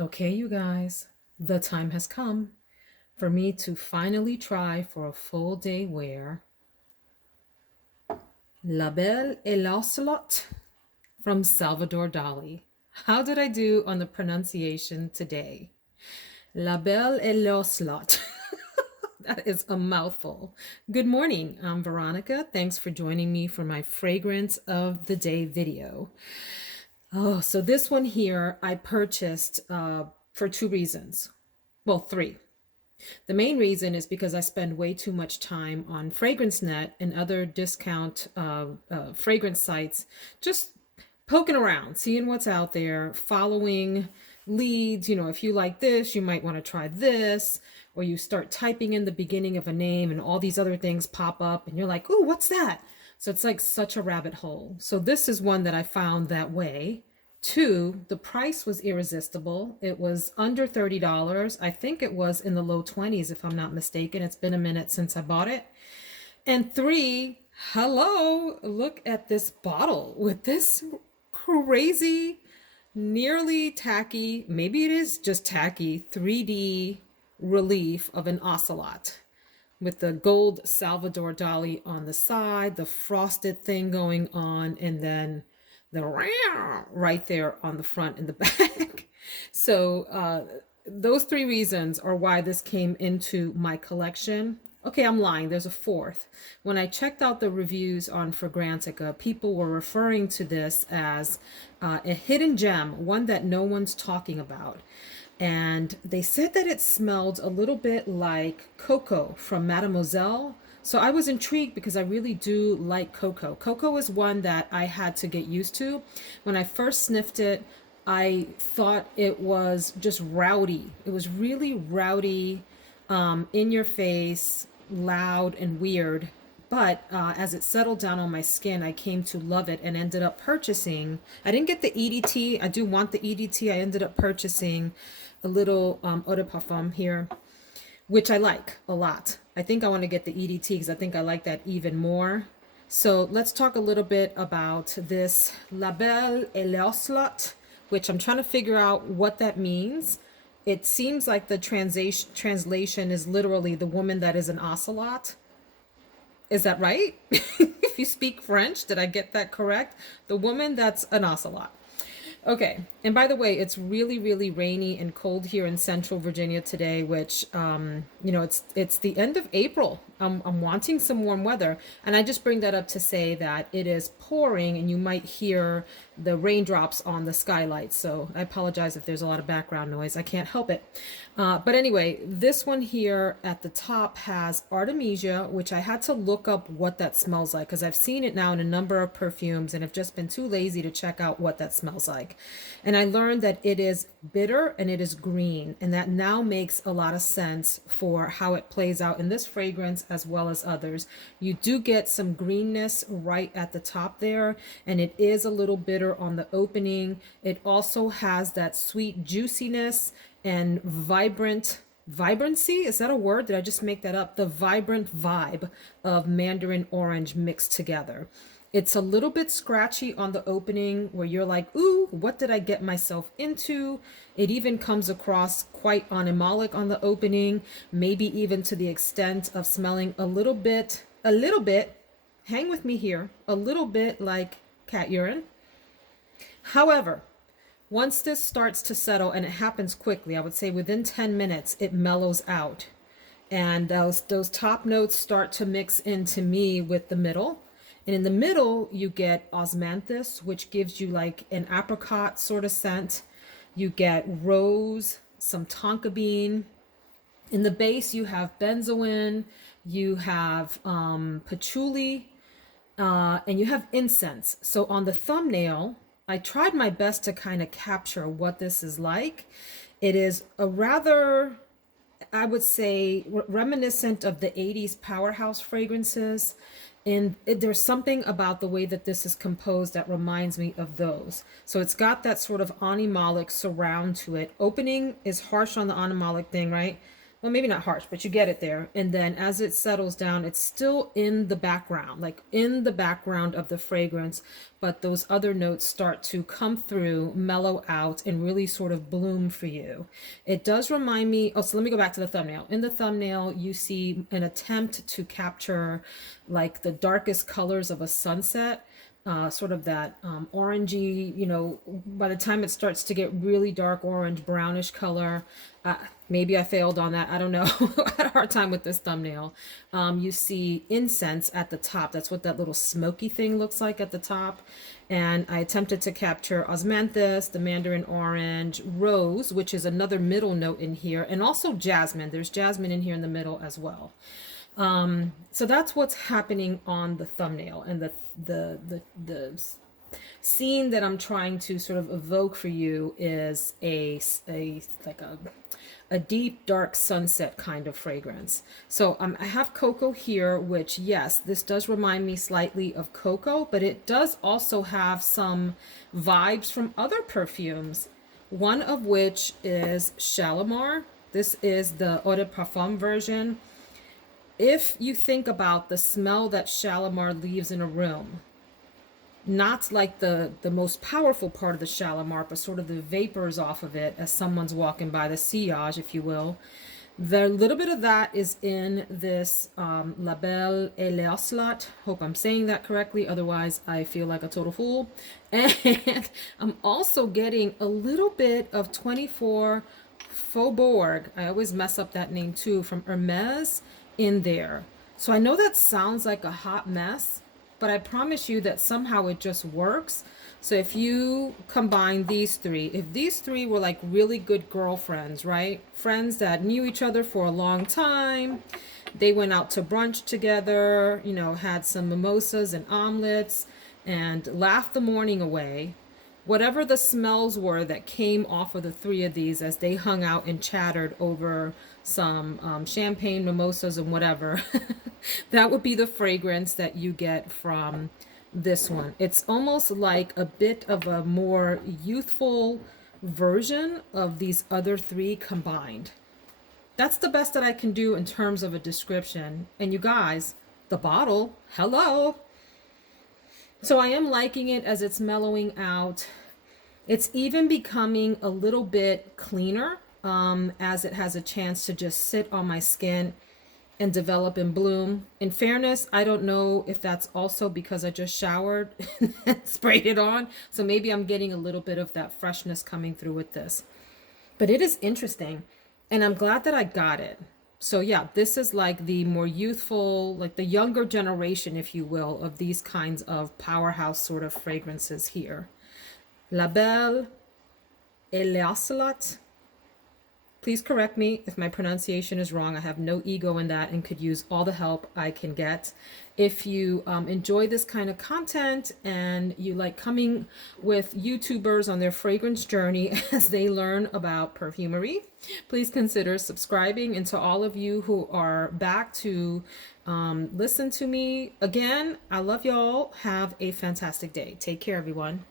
Okay, you guys, the time has come for me to finally try for a full day wear La Belle et l'ocelot from Salvador Dali. How did I do on the pronunciation today? La Belle et l'ocelot. That is a mouthful. Good morning. I'm Veronica. Thanks for joining me for my fragrance of the day video. Oh, so this one here I purchased for two reasons. Well, three. The main reason is because I spend way too much time on FragranceNet and other discount fragrance sites, just poking around, seeing what's out there, following leads. You know, if you like this, you might want to try this, or you start typing in the beginning of a name and all these other things pop up, and you're like, "Ooh, what's that?" So it's like such a rabbit hole. So this is one that I found that way. Two, the price was irresistible. It was under $30. I think it was in the low 20s, if I'm not mistaken. It's been a minute since I bought it. And three, hello, look at this bottle with this crazy, nearly tacky, maybe it is just tacky, 3D relief of an ocelot with the gold Salvador Dali on the side, the frosted thing going on, and then the right there on the front and the back. So those three reasons are why this came into my collection. Okay, I'm lying. There's a fourth. When I checked out the reviews on Fragrantica, people were referring to this as a hidden gem, one that no one's talking about. And they said that it smelled a little bit like cocoa from Mademoiselle. So I was intrigued because I really do like cocoa. Cocoa is one that I had to get used to. When I first sniffed it, I thought it was just rowdy. It was really rowdy, in your face, loud and weird. But as it settled down on my skin, I came to love it and ended up purchasing. I didn't get the EDT. I do want the EDT. I ended up purchasing a little eau de parfum here, which I like a lot. I think I want to get the EDT because I think I like that even more. So let's talk a little bit about this La Belle et l'ocelot, which I'm trying to figure out what that means. It seems like the translation is literally the woman that is an ocelot. Is that right? If you speak French, did I get that correct? The woman that's an ocelot. Okay. And by the way, it's really, really rainy and cold here in Central Virginia today, which, it's the end of April. I'm wanting some warm weather. And I just bring that up to say that it is pouring and you might hear the raindrops on the skylights. So I apologize if there's a lot of background noise. I can't help it. But anyway, this one here at the top has Artemisia, which I had to look up what that smells like because I've seen it now in a number of perfumes and have just been too lazy to check out what that smells like. And I learned that it is bitter and it is green, and that now makes a lot of sense for how it plays out in this fragrance as well as others. You do get some greenness right at the top there, and it is a little bitter on the opening. It also has that sweet juiciness and vibrancy. Is that a word? Did I just make that up? The vibrant vibe of mandarin orange mixed together. It's a little bit scratchy on the opening where you're like, ooh, what did I get myself into? It even comes across quite animalic on the opening, maybe even to the extent of smelling a little bit, hang with me here, a little bit like cat urine. However, once this starts to settle, and it happens quickly, I would say within 10 minutes, it mellows out. And those top notes start to mix into me with the middle. And in the middle, you get osmanthus, which gives you like an apricot sort of scent. You get rose, some tonka bean. In the base, you have benzoin, you have patchouli, and you have incense. So on the thumbnail, I tried my best to kind of capture what this is like. It is a rather, I would say, reminiscent of the 80s powerhouse fragrances. And there's something about the way that this is composed that reminds me of those. So it's got that sort of animalic surround to it. Opening is harsh on the animalic thing, right? well, maybe not harsh, but you get it there. And then as it settles down, it's still in the background, like in the background of the fragrance, but those other notes start to come through, mellow out, and really sort of bloom for you. It does remind me, oh, so let me go back to the thumbnail. In the thumbnail, you see an attempt to capture like the darkest colors of a sunset. Sort of that orangey, you know, by the time it starts to get really dark orange, brownish color. Maybe I failed on that. I don't know. I had a hard time with this thumbnail. You see incense at the top. That's what that little smoky thing looks like at the top. And I attempted to capture osmanthus, the mandarin orange, rose, which is another middle note in here, and also jasmine. There's jasmine in here in the middle as well. So that's what's happening on the thumbnail, and the scene that I'm trying to sort of evoke for you is a deep dark sunset kind of fragrance. So I have cocoa here, which yes, this does remind me slightly of cocoa, but it does also have some vibes from other perfumes, one of which is Shalimar. This is the Eau de Parfum version. If you think about the smell that Shalimar leaves in a room, not like the most powerful part of the Shalimar, but sort of the vapors off of it as someone's walking by, the sillage, if you will. The little bit of that is in this labelleetl'ocelot. Hope I'm saying that correctly. Otherwise, I feel like a total fool. And I'm also getting a little bit of 24 Faubourg. I always mess up that name too, from Hermes in there. So I know that sounds like a hot mess, but I promise you that somehow it just works. So if you combine these three, if these three were like really good girlfriends, right? Friends that knew each other for a long time, they went out to brunch together, you know, had some mimosas and omelets and laughed the morning away. Whatever the smells were that came off of the three of these as they hung out and chattered over some champagne, mimosas, and whatever, that would be the fragrance that you get from this one. It's almost like a bit of a more youthful version of these other three combined. That's the best that I can do in terms of a description. And you guys, the bottle, hello. So I am liking it as it's mellowing out. It's even becoming a little bit cleaner as it has a chance to just sit on my skin and develop and bloom. In fairness, I don't know if that's also because I just showered and sprayed it on. So maybe I'm getting a little bit of that freshness coming through with this. But it is interesting, and I'm glad that I got it. So yeah, this is like the more youthful, like the younger generation, if you will, of these kinds of powerhouse sort of fragrances here. Labelleetl'ocelot. Please correct me if my pronunciation is wrong. I have no ego in that and could use all the help I can get. If you enjoy this kind of content and you like coming with YouTubers on their fragrance journey as they learn about perfumery, please consider subscribing. And to all of you who are back to listen to me again, I love y'all. Have a fantastic day. Take care, everyone.